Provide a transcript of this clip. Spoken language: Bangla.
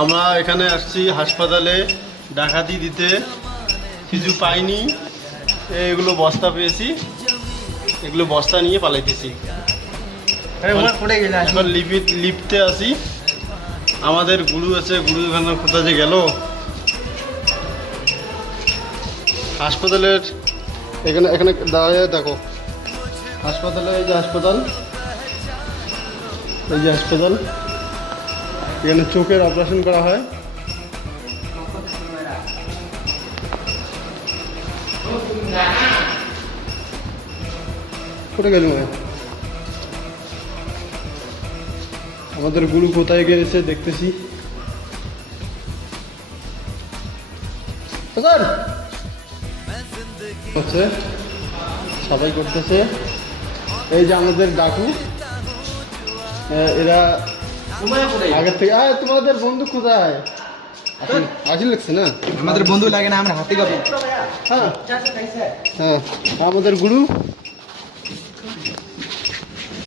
আমরা এখানে আসছি হাসপাতালে ডাকাতি দিতে, কিছু পাইনি, এগুলো বস্তা পেয়েছি, এগুলো বস্তা নিয়ে পালাইতেছি। এখন লিফটে আসি, আমাদের গুরু আছে, গুরু এখানে কোথা যে গেল। হাসপাতালের এখানে এখানে দাঁড়িয়ে দেখো, হাসপাতালে এই যে হাসপাতাল, এই যে হাসপাতাল, এখানে চোখের অপারেশন করা হয়। কোথায় গেল আমাদের গুরু? কোথায় গেছে দেখতেছি। হচ্ছে সাফাই করতেছে। এই যে আমাদের ডাকু, এরা আগের থেকে তোমাদের বন্ধু কোথায় আসিল লাগছে না? আমাদের বন্ধু লাগে না, আমরা হাতি গাবো। হ্যাঁ হ্যাঁ, আমাদের গুরু